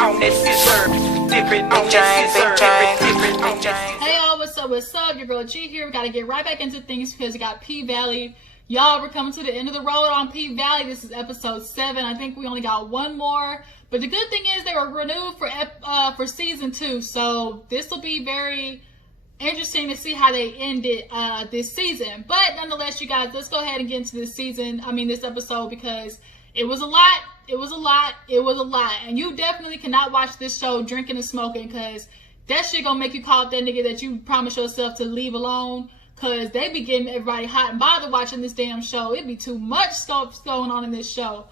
on that scissor. Different on that scissor. Different on that scissor. Hey y'all, what's up? Your girl G here. We gotta get right back into things because we got P-Valley. Y'all, we're coming to the end of the road on P-Valley. This is episode 7. I think we only got one more. But the good thing is they were renewed for season 2. So this will be very interesting to see how they ended this season. But nonetheless, you guys, let's go ahead and get into this episode, because it was a lot. It was a lot. And you definitely cannot watch this show drinking and smoking, because that shit gonna make you call up that nigga that you promised yourself to leave alone. Because they be getting everybody hot and bothered watching this damn show. It'd be too much stuff going on in this show.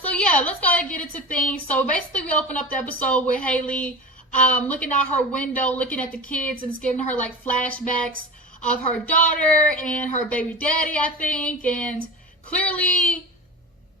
So yeah, let's go ahead and get into things. So basically we open up the episode with Haley looking out her window, looking at the kids, and it's giving her like flashbacks of her daughter and her baby daddy, I think. And clearly,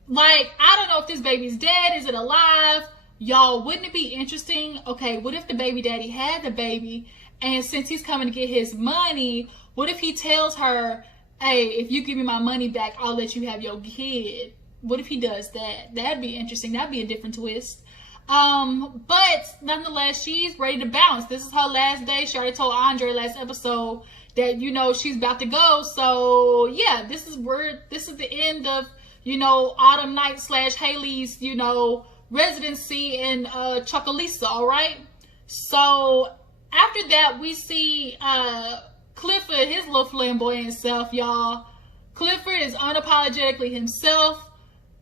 like, I don't know if this baby's dead. Is it alive? Y'all, wouldn't it be interesting? Okay, what if the baby daddy had the baby, and since he's coming to get his money, what if he tells her, hey, if you give me my money back, I'll let you have your kid? What if he does that? That'd be interesting. That'd be a different twist. But nonetheless, she's ready to bounce. This is her last day. She already told Andre last episode that, you know, she's about to go. So yeah, this is the end of, you know, Autumn Night / Haley's, you know, residency in Chucalissa, all right? So after that, we see Clifford, his little flamboyant self, y'all. Clifford is unapologetically himself.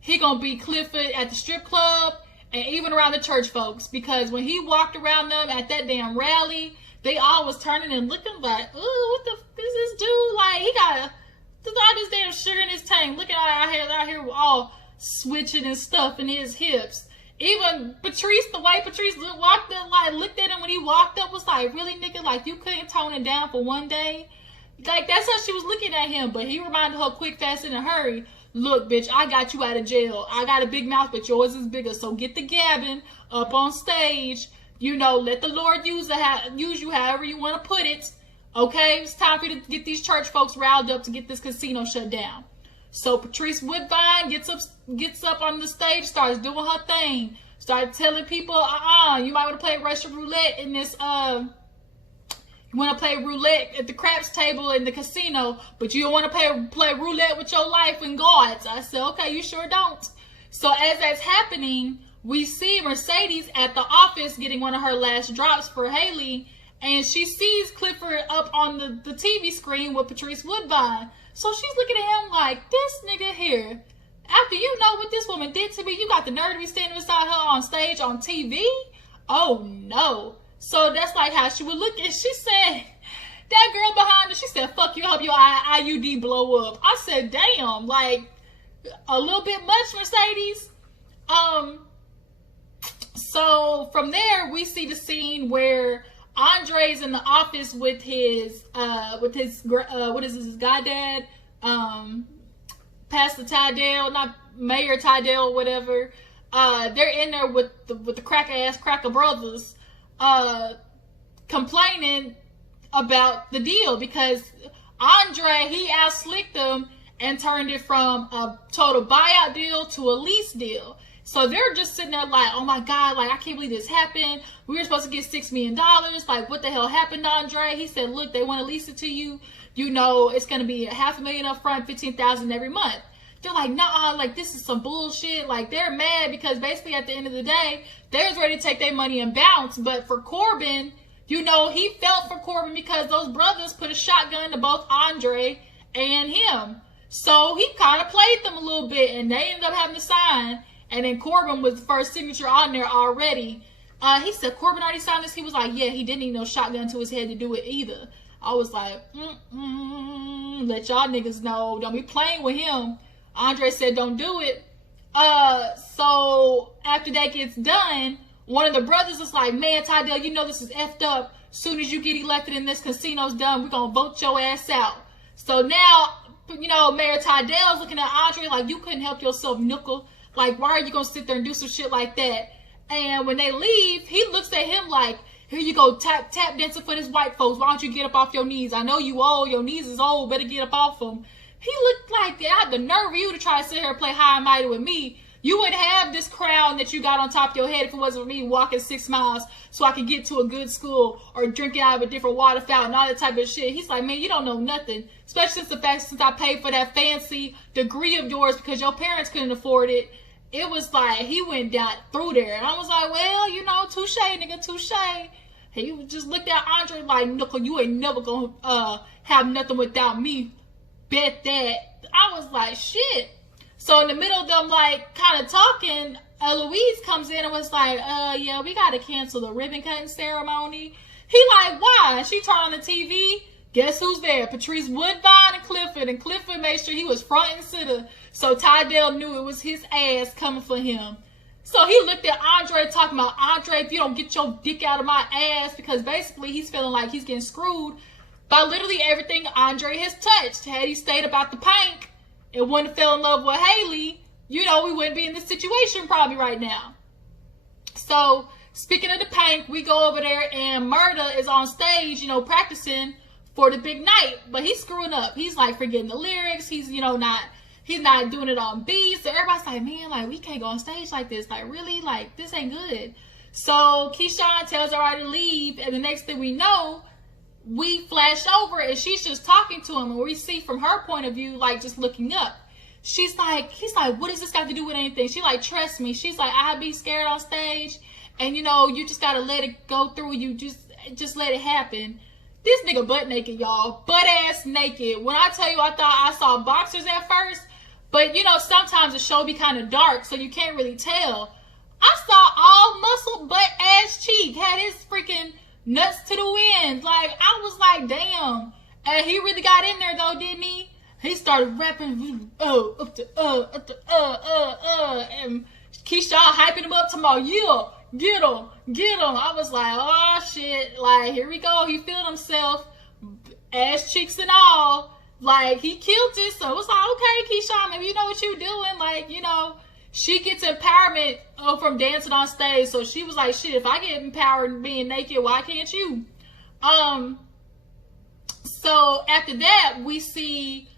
He gonna be Clifford at the strip club and even around the church folks, because when he walked around them at that damn rally, they all was turning and looking like, ooh, what the is this dude? Like, he got all this damn sugar in his tank. Looking out here all switching and stuff in his hips. Even Patrice, the way Patrice walked up, like, looked at him when he walked up, was like, really, nigga? Like, you couldn't tone it down for one day? Like, that's how she was looking at him. But he reminded her quick, fast, in a hurry. Look, bitch, I got you out of jail. I got a big mouth, but yours is bigger. So get the gabbing up on stage. You know, let the Lord use you however you want to put it. Okay? It's time for you to get these church folks riled up to get this casino shut down. So Patrice Woodbine gets up on the stage, starts doing her thing. Started telling people, you might want to play Russian roulette in this, you want to play roulette at the craps table in the casino, but you don't want to play roulette with your life and God's. I said, okay, you sure don't. So as that's happening, we see Mercedes at the office getting one of her last drops for Haley, and she sees Clifford up on the TV screen with Patrice Woodbine. So she's looking at him like, this nigga here, after you know what this woman did to me, you got the nerve to be standing beside her on stage on TV? Oh no. So that's like how she would look. And she said, that girl behind her, she said, fuck you, I hope your IUD blow up. I said, damn, like, a little bit much, Mercedes. So from there, we see the scene where Andre's in the office with his what is his goddad, Pastor Tydell, not Mayor Tydell, whatever. They're in there with the cracker brothers, complaining about the deal, because Andre, he out-slicked them and turned it from a total buyout deal to a lease deal. So they're just sitting there like, oh my God, like, I can't believe this happened. We were supposed to get $6 million. Like, what the hell happened to Andre? He said, look, they want to lease it to you. You know, it's going to be $500,000 up front, $15,000 every month. They're like, nah, like, this is some bullshit. Like, they're mad because basically at the end of the day, they was ready to take their money and bounce. But for Corbin, you know, he felt for Corbin because those brothers put a shotgun to both Andre and him. So he kind of played them a little bit, and they ended up having to sign. And then Corbin was the first signature on there already. He said, Corbin already signed this? He was like, yeah, he didn't need no shotgun to his head to do it either. I was like, let y'all niggas know. Don't be playing with him. Andre said, don't do it. So after that gets done, one of the brothers was like, man, Tydell, you know this is effed up. Soon as you get elected and this casino's done, we're going to vote your ass out. So now, you know, Mayor Tydell's looking at Andre like, you couldn't help yourself, nickel. Like, why are you going to sit there and do some shit like that? And when they leave, he looks at him like, here you go, tap dancing for this white folks. Why don't you get up off your knees? I know you old. Your knees is old. Better get up off them. He looked like they had the nerve of you to try to sit here and play high and mighty with me. You wouldn't have this crown that you got on top of your head if it wasn't for me walking 6 miles so I could get to a good school or drinking out of a different water fountain, all that type of shit. He's like, man, you don't know nothing. Especially since I paid for that fancy degree of yours because your parents couldn't afford it. It was like, he went down through there. And I was like, well, you know, touche, nigga, touche. He just looked at Andre like, look, you ain't never gonna have nothing without me. Bet that. I was like, shit. So in the middle of them, like, kind of talking, Louise comes in and was like, yeah, we got to cancel the ribbon cutting ceremony. He like, why? And she turned on the TV. Guess who's there? Patrice Woodbine and Clifford. And Clifford made sure he was front and center. So Tydell knew it was his ass coming for him. So he looked at Andre talking about, Andre, if you don't get your dick out of my ass, because basically he's feeling like he's getting screwed by literally everything Andre has touched. Had he stayed about the Pynk and wouldn't have fell in love with Haley, you know, we wouldn't be in this situation probably right now. So speaking of the Pynk, we go over there and Murda is on stage, you know, practicing for the big night, but he's screwing up. He's like forgetting the lyrics. He's, you know, he's not doing it on beat. So everybody's like, man, like, we can't go on stage like this. Like, really? Like, this ain't good. So Keyshawn tells her to leave. And the next thing we know, we flash over and she's just talking to him. And we see from her point of view, like, just looking up. He's like, what does this got to do with anything? She like, trust me. She's like, I'd be scared on stage. And, you know, you just got to let it go through. You just let it happen. This nigga butt naked, y'all. Butt ass naked. When I tell you, I thought I saw boxers at first. But, you know, sometimes the show be kind of dark, so you can't really tell. I saw all muscle, butt, ass cheek. Had his freaking nuts to the wind. Like, I was like, damn. And he really got in there, though, didn't he? He started rapping, up to, and Keyshawn hyping him up tomorrow. Yeah, get him. I was like, oh, shit. Like, here we go. He feeling himself, ass cheeks and all. Like, he killed it. So it was like, okay, Keyshawn, maybe you know what you're doing. Like, you know, she gets empowerment from dancing on stage. So she was like, shit, if I get empowered being naked, why can't you? So after that, we see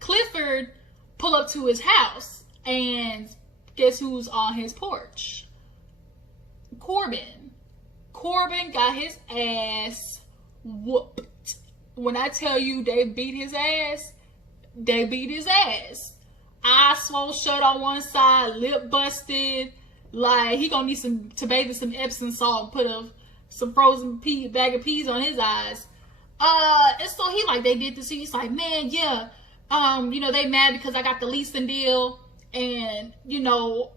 Clifford pull up to his house. And guess who's on his porch? Corbin. Corbin got his ass whooped. When I tell you they beat his ass, they beat his ass. Eye swole shut on one side, lip busted. Like, he gonna need to bathe in some Epsom salt and put some frozen bag of peas on his eyes. And so he like, they did this. He's like, man, yeah. You know, they mad because I got the leasing deal. And, you know,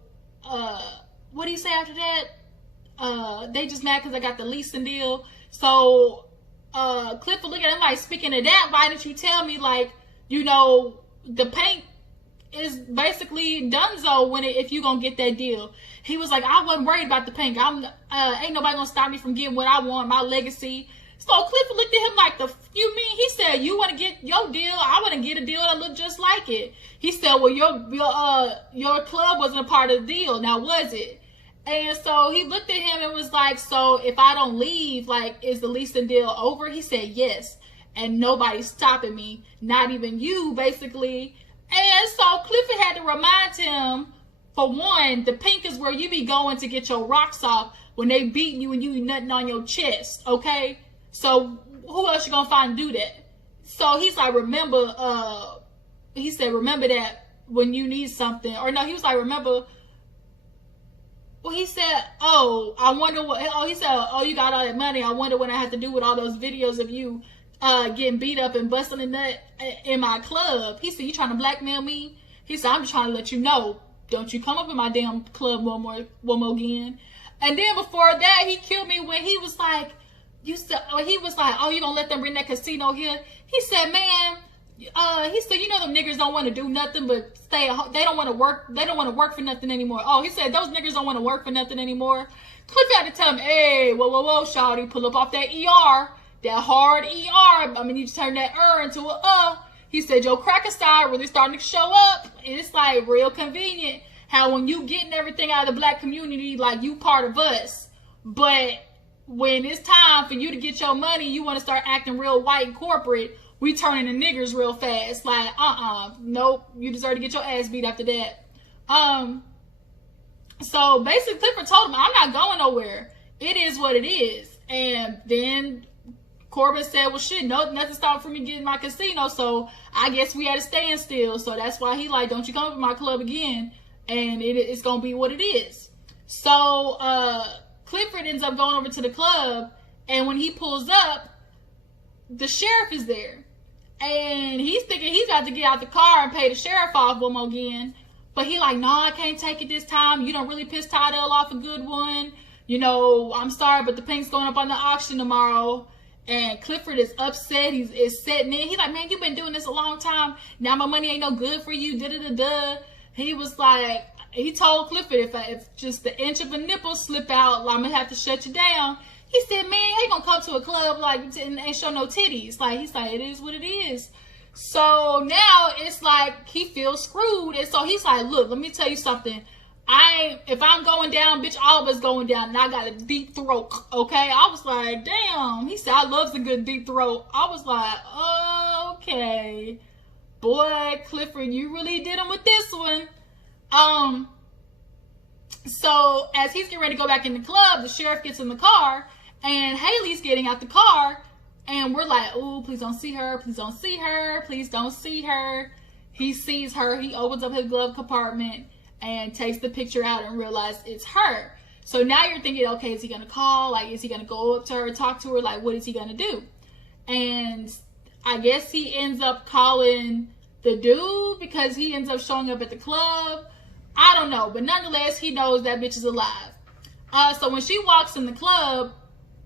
what do you say after that? They just mad because I got the leasing deal. So, Clifford look at him like, speaking of that, why didn't you tell me, like, you know, the Pynk is basically donezo if you gonna get that deal. He was like, I wasn't worried about the Pynk. Ain't nobody gonna stop me from getting what I want, my legacy. So Clifford looked at him like, you mean? He said, you want to get your deal? I want to get a deal that looked just like it. He said, well, your club wasn't a part of the deal. Now, was it? And so he looked at him and was like, so if I don't leave, like, is the leasing deal over? He said, yes. And nobody's stopping me. Not even you, basically. And so Clifford had to remind him, for one, the Pynk is where you be going to get your rocks off when they beating you and you nothing on your chest, okay? So who else you gonna find to do that? So he's like, remember, he said, remember that when you need something. Or no, he was like, remember. Well, he said, oh, I wonder what, oh, he said, oh, you got all that money. I wonder what I have to do with all those videos of you getting beat up and busting a nut in my club. He said, you trying to blackmail me? He said, I'm just trying to let you know. Don't you come up in my damn club one more again. And then before that, he killed me when he was like, he was like, oh, you gonna let them bring that casino here? He said, man, he said, you know them niggers don't want to do nothing but stay at home. They don't want to work. They don't want to work for nothing anymore. Oh, he said, those niggers don't want to work for nothing anymore. Cliff had to tell him, hey, whoa, shawty, pull up off that ER, that hard ER. I mean, you turn that into a He said, your cracker side really starting to show up. And it's like real convenient how when you getting everything out of the black community, like you part of us. But when it's time for you to get your money, you want to start acting real white and corporate. We turning the niggers real fast. Like, nope, you deserve to get your ass beat after that. So basically Clifford told him, I'm not going nowhere. It is what it is. And then Corbin said, well, shit, no, nothing stopped from me getting my casino, so I guess we had to stand still. So that's why he like, don't you come to my club again, and it's going to be what it is. So Clifford ends up going over to the club, and when he pulls up, the sheriff is there. And he's thinking he's got to get out the car and pay the sheriff off one more again. But he like, no, I can't take it this time. You don't really piss Tydell off a good one. You know, I'm sorry, but the Pynk's going up on the auction tomorrow. And Clifford is upset. He's setting in. He's like, man, you've been doing this a long time. Now my money ain't no good for you. Da-da-da-da. He was like, he told Clifford, if just the inch of a nipple slip out, I'm going to have to shut you down. He said, man, how you going to come to a club like and show no titties? Like, he's like, it is what it is. So now it's like he feels screwed. And so he's like, look, let me tell you something. If I'm going down, bitch, all of us going down, and I got a deep throat, okay? I was like, damn. He said, I loves a good deep throat. I was like, okay. Boy, Clifford, you really did him with this one. So as he's getting ready to go back in the club, the sheriff gets in the car, and Haley's getting out the car, and we're like, ooh, please don't see her, please don't see her, please don't see her. He sees her, he opens up his glove compartment and takes the picture out and realizes it's her. So now you're thinking, okay, is he gonna call? Like, is he gonna go up to her, talk to her? Like, what is he gonna do? And I guess he ends up calling the dude because he ends up showing up at the club. I don't know, but nonetheless, he knows that bitch is alive. So when she walks in the club,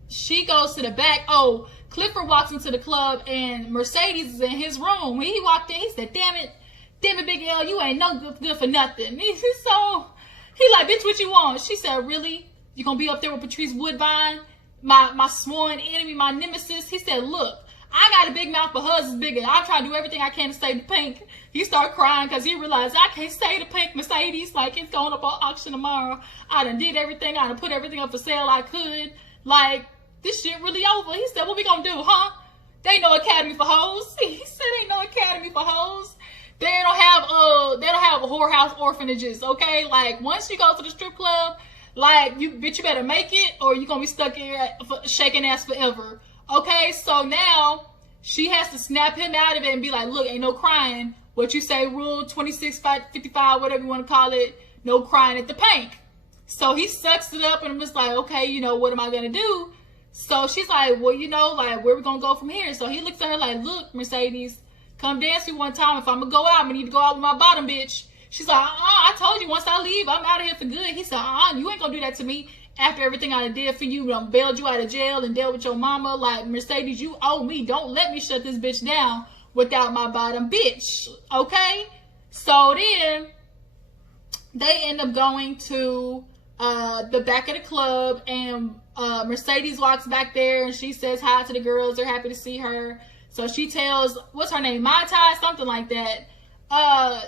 she goes to the back. Oh, Clifford walks into the club and Mercedes is in his room. When he walked in, he said, damn it, Big L, you ain't no good for nothing. So he like, bitch, what you want? She said, really? You gonna be up there with Patrice Woodbine, my sworn enemy, my nemesis? He said, look, I got a big mouth, but hers is bigger. I'm trying to do everything I can to save the Pynk. He started crying because he realized I can't save the Pynk, Mercedes. Like, it's going up on auction tomorrow. I done did everything. I done put everything up for sale I could. Like, this shit really over. He said, what we gonna do, huh? They ain't no academy for hoes. He said, ain't no academy for hoes. They don't have whorehouse orphanages, okay? Like, once you go to the strip club, like, you better make it, or you gonna be stuck here shaking ass forever. Okay, so now she has to snap him out of it and be like, look, ain't no crying. What you say, rule 2655, whatever you want to call it, no crying at the Pynk. So he sucks it up and was like, okay, you know, what am I gonna do? So she's like, well, you know, like, where we gonna go from here? So he looks at her like, look, Mercedes, come dance with me one time. If I'm gonna go out, I'm gonna need to go out with my bottom bitch. She's like, I told you once I leave, I'm out of here for good. He said, you ain't gonna do that to me. After everything I did for you, bailed you out of jail and dealt with your mama. Like, Mercedes, you owe me. Don't let me shut this bitch down without my bottom bitch. Okay? So then they end up going to the back of the club, and Mercedes walks back there and she says hi to the girls. They're happy to see her. So she tells, what's her name? Mai Tai, something like that.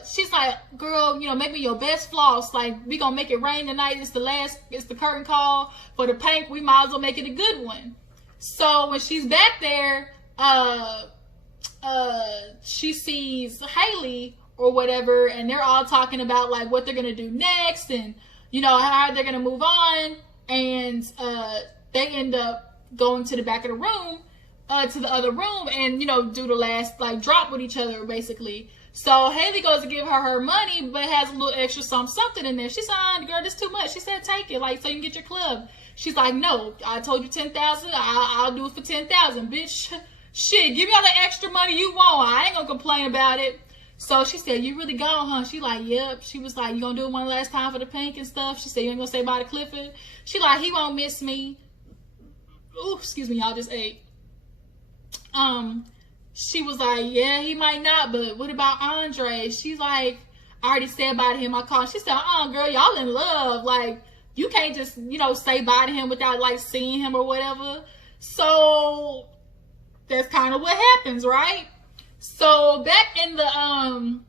She's like, girl, you know, make me your best floss. Like, we gonna make it rain tonight. It's the curtain call for the Pynk. We might as well make it a good one. So when she's back there, she sees Haley or whatever, and they're all talking about like what they're gonna do next, and you know how they're gonna move on. And they end up going to the back of the room, to the other room, and you know, do the last like drop with each other basically. So Haley goes to give her money, but has a little extra something in there. She said, girl, this too much. She said, take it, like, so you can get your club. She's like, no, I told you 10,000. I'll do it for 10,000, bitch. Shit, give me all the extra money you want. I ain't gonna complain about it. So she said, you really gone, huh? She like, yep. She was like, you gonna do it one last time for the Pynk and stuff? She said, you ain't gonna say bye to Clifford? She like, he won't miss me. Ooh, excuse me, y'all just ate. She was like, yeah, he might not, but what about Andre? She's like, I already said bye to him. I called. She said, girl, y'all in love. Like, you can't just, you know, say bye to him without, like, seeing him or whatever. So, that's kind of what happens, right? So, back in the,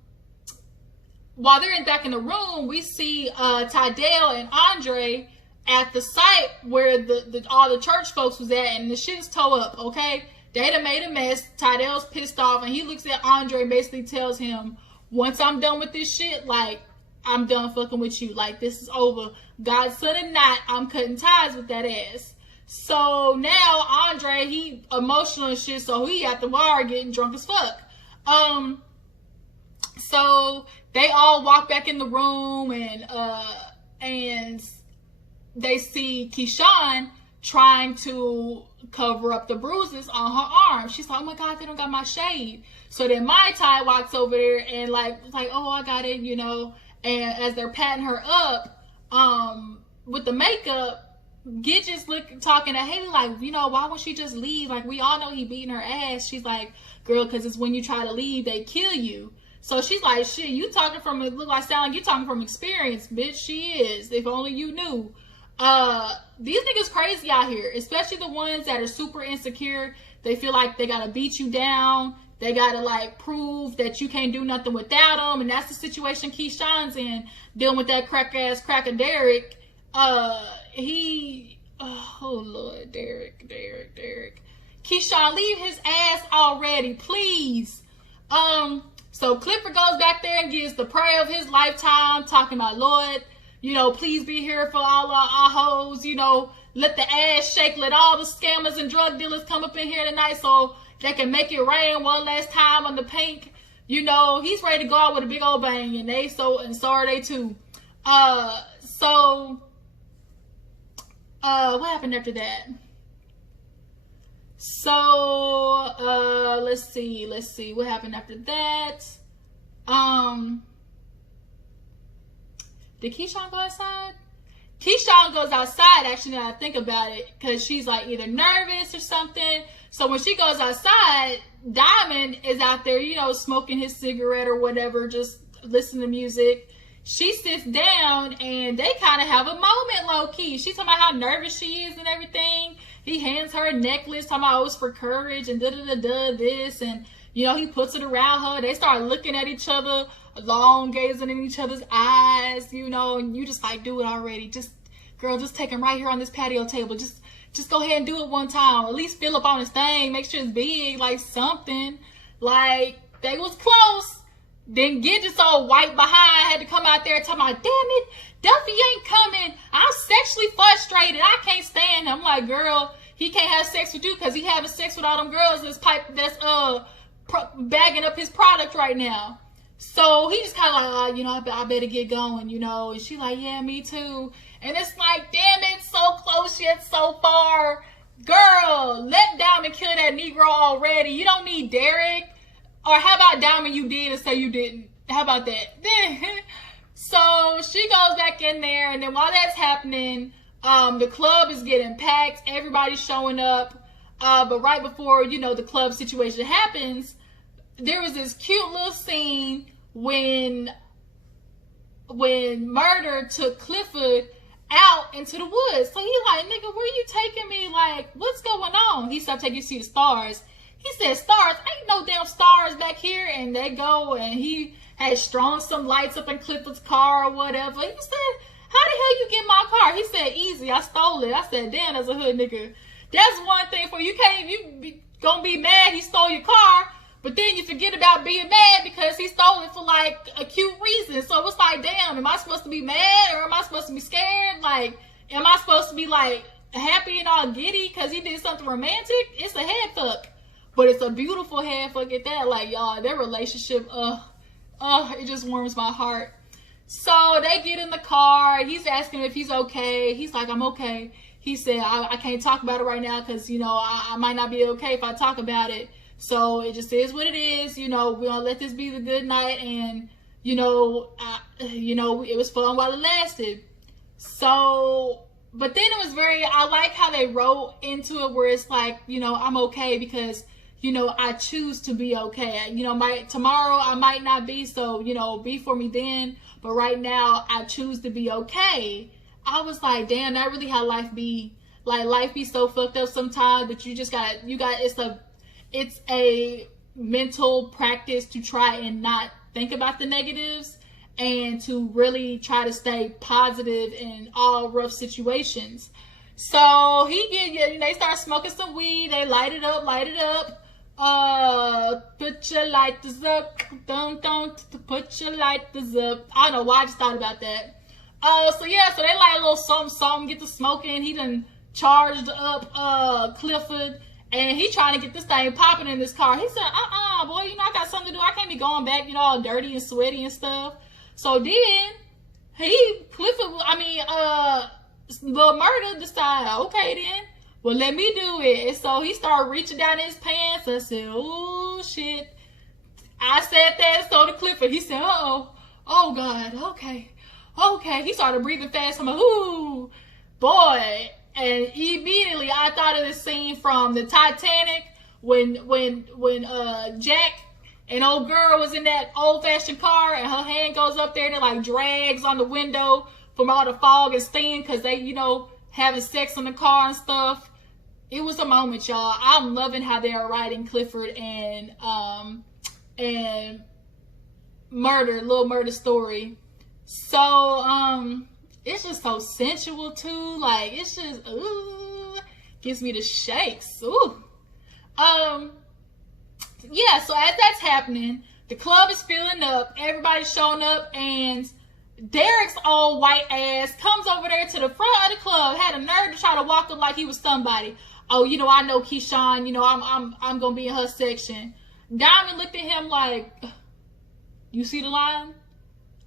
while they're back in the room, we see Tydell and Andre at the site where all the church folks was at, and the shit's tore up, okay? They done made a mess. Tydell's pissed off, and he looks at Andre and basically tells him, once I'm done with this shit, like, I'm done fucking with you. Like, this is over. Godson or not, I'm cutting ties with that ass. So now Andre, he emotional and shit, so he at the bar getting drunk as fuck. So they all walk back in the room, and they see Keyshawn trying to cover up the bruises on her arm. She's like, oh my God, they don't got my shade. So then Mai Tai walks over there and like, oh, I got it, you know. And as they're patting her up, with the makeup, Gidget's talking to Haley like, you know, why won't she just leave? Like, we all know he beating her ass. She's like, girl, because it's when you try to leave, they kill you. So she's like, shit, you talking from, it look like, sound like you talking from experience, bitch. She is. If only you knew. These niggas crazy out here, especially the ones that are super insecure. They feel like they gotta beat you down. They gotta like prove that you can't do nothing without them. And that's the situation Keyshawn's in, dealing with that cracker Derek. Oh Lord, Derek. Keyshawn, leave his ass already, please. So Clifford goes back there and gives the prayer of his lifetime, talking about, Lord, you know, please be here for all our hoes, you know, let the ass shake, let all the scammers and drug dealers come up in here tonight so they can make it rain one last time on the Pynk. You know, he's ready to go out with a big old bang, and so are they too. What happened after that? So, let's see. What happened after that? Did Keyshawn go outside? Keyshawn goes outside, actually, now I think about it, because she's like either nervous or something. So when she goes outside, Diamond is out there, you know, smoking his cigarette or whatever, just listening to music. She sits down and they kind of have a moment, low-key. She's talking about how nervous she is and everything. He hands her a necklace, talking about, oh, it's for courage and da-da-da-da, this. And, you know, he puts it around her. They start looking at each other, long gazing in each other's eyes, you know, and you just like, do it already. Just, girl, just take him right here on this patio table. Just go ahead and do it one time. Or at least fill up on his thing. Make sure it's big, like something. Like, they was close. Then Gidget's all white behind, had to come out there and talk about, damn it, Duffy ain't coming. I'm sexually frustrated. I can't stand him. I'm like, girl, he can't have sex with you because he having sex with all them girls that's bagging up his product right now. So he just kind of like, you know, I better get going, you know. And she's like, yeah, me too. And it's like, damn it, so close yet so far. Girl, let Diamond kill that Negro already. You don't need Derek. Or how about Diamond, you did and say you didn't? How about that? So she goes back in there, and then while that's happening, the club is getting packed. Everybody's showing up. But right before, you know, the club situation happens, there was this cute little scene when Murda took Clifford out into the woods. So he like, nigga, where you taking me? Like, what's going on? He started taking you to see the stars. He said, stars? Ain't no damn stars back here. And they go, and he had strung some lights up in Clifford's car or whatever. He said, how the hell you get my car? He said, easy, I stole it. I said, damn, that's a hood nigga. That's one thing for you. Gonna be mad he stole your car, but then you forget about being mad because he stole it for like a cute reason. So it's like, damn, am I supposed to be mad or am I supposed to be scared? Like, am I supposed to be like happy and all giddy because he did something romantic? It's a head fuck. But it's a beautiful head fuck at that. Like, y'all, their relationship, it just warms my heart. So they get in the car. He's asking if he's okay. He's like, I'm okay. He said, I can't talk about it right now because, you know, I might not be okay if I talk about it. So it just is what it is. You know, we're going to let this be the good night. And, you know, it was fun while it lasted. So, but then it was I like how they wrote into it where it's like, you know, I'm okay because, you know, I choose to be okay. You know, tomorrow I might not be, so, you know, be for me then. But right now, I choose to be okay. I was like, damn, that really how life be. Like, life be so fucked up sometimes, but you just it's a mental practice to try and not think about the negatives and to really try to stay positive in all rough situations. So they start smoking some weed. They light it up. Put your lighters up, don't put your lighters up. I don't know why I just thought about that. So yeah, so they like a little something, get to smoking. He done charged up Clifford, and he trying to get this thing popping in this car. He said, boy, you know, I got something to do. I can't be going back, you know, all dirty and sweaty and stuff. So then Lil Murda decided, okay then, well, let me do it. And so he started reaching down in his pants. I said, oh shit. I said that, so to Clifford. He said, oh God, okay. He started breathing fast. I'm like, ooh, boy. And immediately I thought of this scene from the Titanic when Jack and old girl was in that old-fashioned car, and her hand goes up there and it like drags on the window from all the fog and steam because they, you know, having sex in the car and stuff. It was a moment, y'all. I'm loving how they are writing Clifford and Lil Murda story. So it's just so sensual too. Like, it's just gives me the shakes. Ooh. Yeah, so as that's happening, the club is filling up, everybody's showing up, and Derek's old white ass comes over there to the front of the club, had a nerve to try to walk up like he was somebody. Oh, you know, I know Keyshawn, you know, I'm gonna be in her section. Diamond looked at him like, you see the line?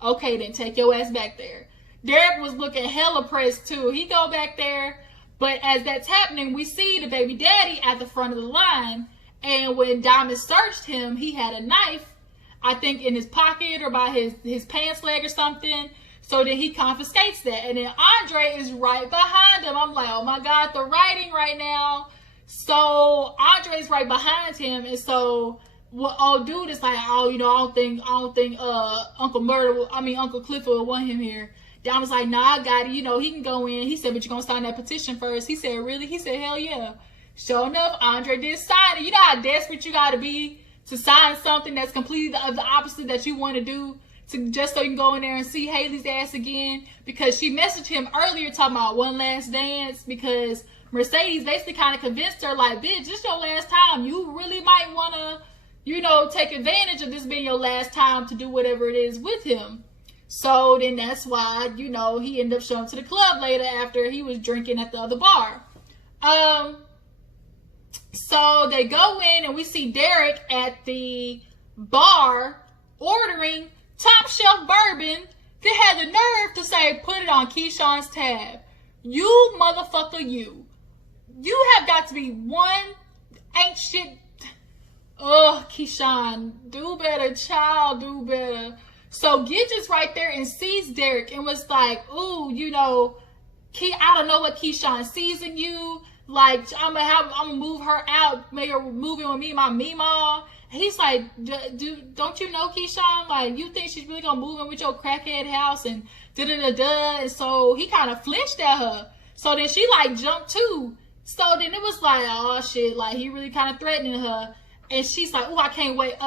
Okay, then take your ass back there. Derek was looking hella pressed too. He go back there, but as that's happening, we see the baby daddy at the front of the line. And when Diamond searched him, he had a knife, I think in his pocket or by his pants leg or something. So then he confiscates that. And then Andre is right behind him. I'm like, oh my God, the writing right now. So Andre's right behind him. And so what old dude is like, oh, you know, I don't think Uncle Clifford will want him here. Diamond's like, nah, I got it. You know, he can go in. He said, but you're going to sign that petition first. He said, really? He said, hell yeah. Sure enough, Andre did sign it. You know how desperate you got to be to sign something that's completely the opposite that you want to do, to just so you can go in there and see Haley's ass again, because she messaged him earlier talking about one last dance, because Mercedes basically kind of convinced her like, bitch, this your last time. You really might want to, you know, take advantage of this being your last time to do whatever it is with him. So then that's why, you know, he ended up showing up to the club later after he was drinking at the other bar. So they go in and we see Derek at the bar ordering top shelf bourbon that had the nerve to say, put it on Keyshawn's tab. You motherfucker, you have got to be one ain't shit. Oh, Keyshawn, do better, child, do better. So Gidget's right there and sees Derek and was like, ooh, you know, I don't know what Keyshawn sees in you. Like, I'm gonna move her out, make her move in with me, my Meemaw. He's like, don't you know Keyshawn? Like, you think she's really gonna move in with your crackhead house and da-da-da-da? And so he kind of flinched at her. So then she like jumped too. So then it was like, oh shit, like he really kind of threatening her. And she's like, oh, I can't wait.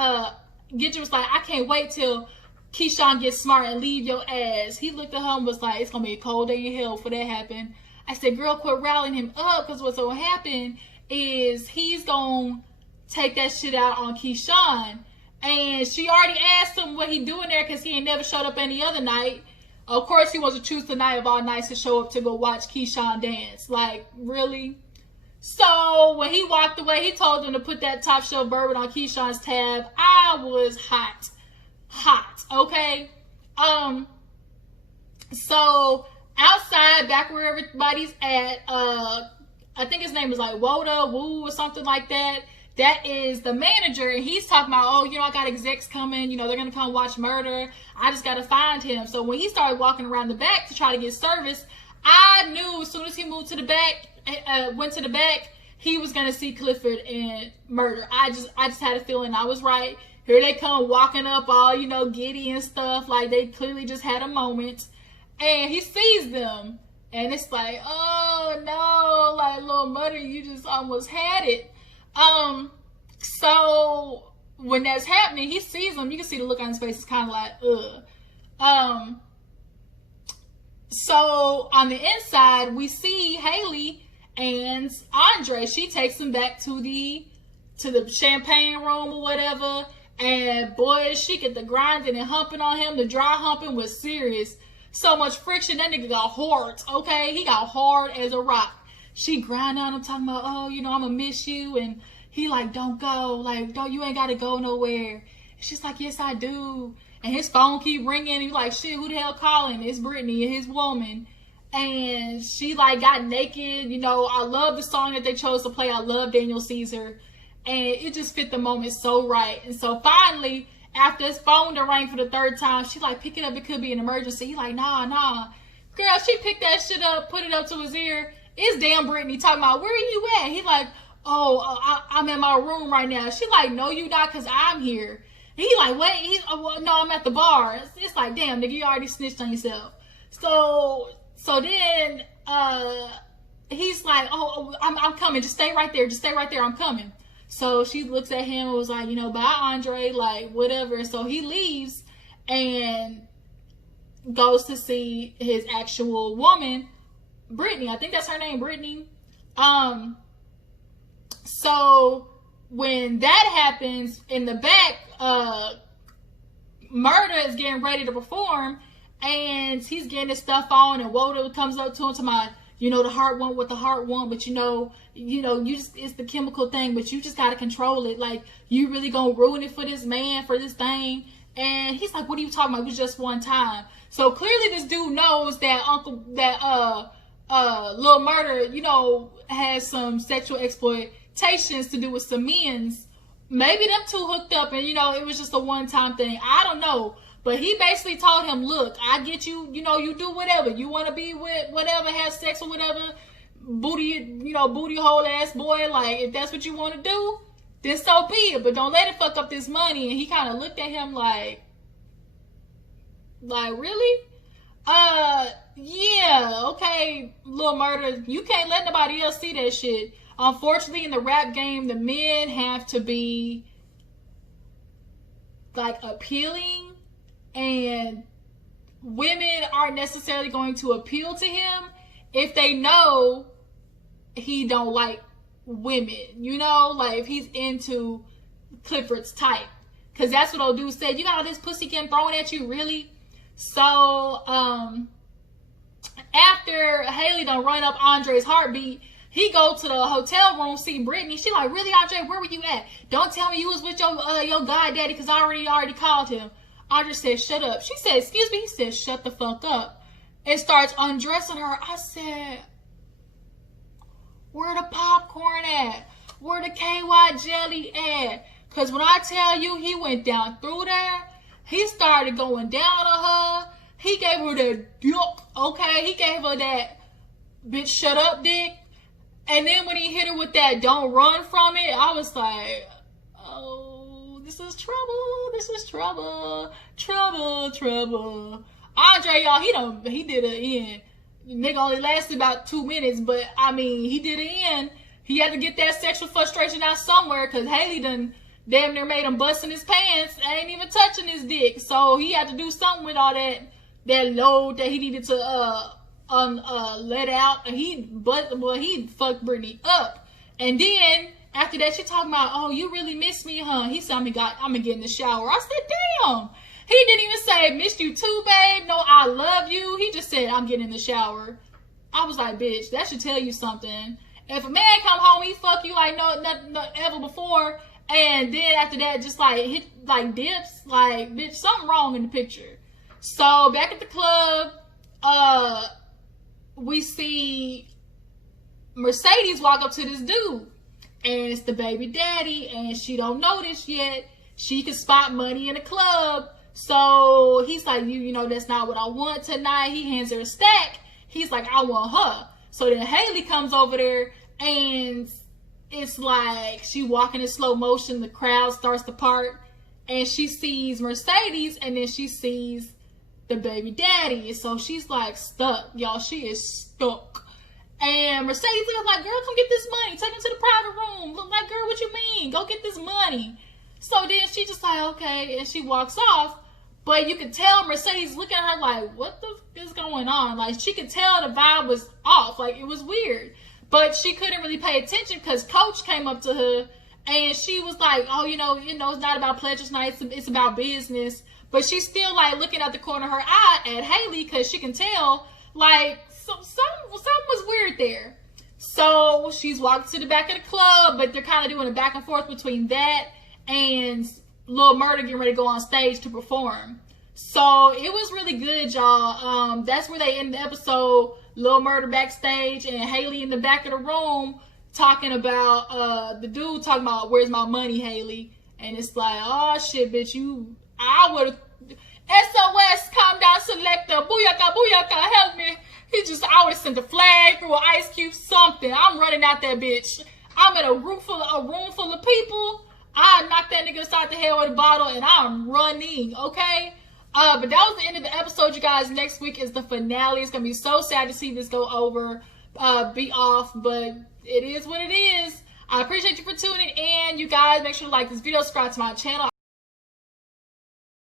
Gidget was like, I can't wait till Keyshawn gets smart and leave your ass. He looked at her and was like, it's gonna be a cold day in hell for that happen. I said, girl, quit rallying him up, because what's gonna happen is he's gonna take that shit out on Keyshawn. And she already asked him what he doing there, because he ain't never showed up any other night. Of course, he wants to choose the night of all nights to show up to go watch Keyshawn dance. Like, really? So when he walked away, he told him to put that top shelf bourbon on Keyshawn's tab. I was hot, okay? So outside, back where everybody's at, I think his name is like Woda, Woo, or something like that. That is the manager, and he's talking about, oh, you know, I got execs coming, you know, they're gonna come watch Murda. I just gotta find him. So when he started walking around the back to try to get service, I knew as soon as he moved to the back, went to the back, he was gonna see Clifford and Murda. I just had a feeling I was right. Here they come walking up all, you know, giddy and stuff, like they clearly just had a moment. And he sees them, and it's like, oh no, like little Murda, you just almost had it. So when that's happening, he sees them. You can see the look on his face. It's kind of like, ugh. So on the inside, we see Haley and Andre. She takes him back to the the champagne room or whatever. And boy, she get the grinding and humping on him. The dry humping was serious. So much friction. That nigga got hard. Okay, he got hard as a rock. She grinding on him, talking about, oh, you know, I'ma miss you. And he like, don't go. Like, you ain't gotta go nowhere. She's like, yes, I do. And his phone keep ringing. He's like, shit, who the hell calling? It's Brittany and his woman. And she like got naked. You know, I love the song that they chose to play. I love Daniel Caesar. And it just fit the moment so right. And so finally, after his phone done rang for the third time, she like, pick it up, it could be an emergency. He like, nah. Girl, she picked that shit up, put it up to his ear. It's damn Brittany talking about, where are you at? He like, I'm in my room right now. She like, no, you not, because I'm here. And he like, wait, no, I'm at the bar. It's like, damn, nigga, you already snitched on yourself. So then he's like, I'm coming. Just stay right there. I'm coming. So she looks at him and was like, you know, bye, Andre, like, whatever. So he leaves and goes to see his actual woman, Brittany. I think that's her name, Brittany. So when that happens, in the back, Murda is getting ready to perform, and he's getting his stuff on, and Woda comes up to him to my, you know, the heart want what the heart want, but you know, you just, it's the chemical thing, but you just gotta control it. Like, you really gonna ruin it for this man, for this thing. And he's like, what are you talking about? It was just one time. So clearly this dude knows that Lil Murda, you know, has some sexual exploitations to do with some men's. Maybe them two hooked up and, you know, it was just a one-time thing. I don't know. But he basically told him, look, I get you, you know, you do whatever. You want to be with whatever, have sex or whatever, booty hole ass boy. Like, if that's what you want to do, then so be it. But don't let it fuck up this money. And he kind of looked at him like, really? Yeah, okay, Lil Murda, you can't let nobody else see that shit. Unfortunately, in the rap game, the men have to be, like, appealing. And women aren't necessarily going to appeal to him if they know he don't like women. You know, like if he's into Clifford's type. Because that's what old dude said. You got all this pussy getting thrown at you, really? So, after Haley done run up Andre's heartbeat, he go to the hotel room, see Brittany. She like, really, Andre, where were you at? Don't tell me you was with your goddaddy, because I already called him. Andre said, shut up. She said, excuse me. He said, shut the fuck up. And starts undressing her. I said, where the popcorn at? Where the KY jelly at? Because when I tell you he went down through there, he started going down on her. He gave her that dick, okay? He gave her that bitch shut up dick. And then when he hit her with that don't run from it, I was like, oh, this is trouble. This is trouble. Trouble. Andre, y'all, he did an end. Nigga only lasted about 2 minutes, but I mean, he did an end. He had to get that sexual frustration out somewhere, because Haley done damn near made him bust in his pants. Ain't even touching his dick. So he had to do something with all that load that he needed to let out. And he fucked Brittany up. And then after that, she talking about, oh, you really miss me, huh? He said, I'm gonna get in the shower. I said, damn. He didn't even say, missed you too, babe. No, I love you. He just said, I'm getting in the shower. I was like, bitch, that should tell you something. If a man come home, he fuck you like nothing ever before, and then after that, just like hit like dips, like, bitch, something wrong in the picture. So back at the club, we see Mercedes walk up to this dude, and it's the baby daddy, and she don't know this yet. She can spot money in the club. So he's like, you know, that's not what I want tonight. He hands her a stack. He's like, I want her. So then Haley comes over there, and it's like she walking in slow motion. The crowd starts to part, and she sees Mercedes, and then she sees the baby daddy. So she's like stuck, y'all. She is stuck. And Mercedes is like, girl, come get this money. Take him to the private room. Look like, girl, what you mean? Go get this money. So then she just like, okay, and she walks off. But you could tell Mercedes looking at her like, what the f is going on? Like, she could tell the vibe was off. Like, it was weird. But she couldn't really pay attention because Coach came up to her And she was like, oh, it's not about pleasures night, it's about business. But she's still like looking at the corner of her eye at Haley because she can tell like something was weird there. So she's walking to the back of the club, but they're kind of doing a back and forth between that and Lil Murda getting ready to go on stage to perform. So it was really good, y'all. That's where they end the episode. Lil Murda backstage and Haley in the back of the room talking about the dude talking about where's my money, Haley, and it's like, oh shit, bitch, I would have SOS, calm down, selector, booyaka, booyaka, help me. I would have sent a flag through an ice cube, something. I'm running out that bitch. I'm in a room full of people. I knocked that nigga aside the head with a bottle, and I'm running, okay? But that was the end of the episode, you guys. Next week is the finale. It's gonna be so sad to see this go over, be off, but it is what it is. I appreciate you for tuning in, you guys. Make sure to like this video, subscribe to my channel.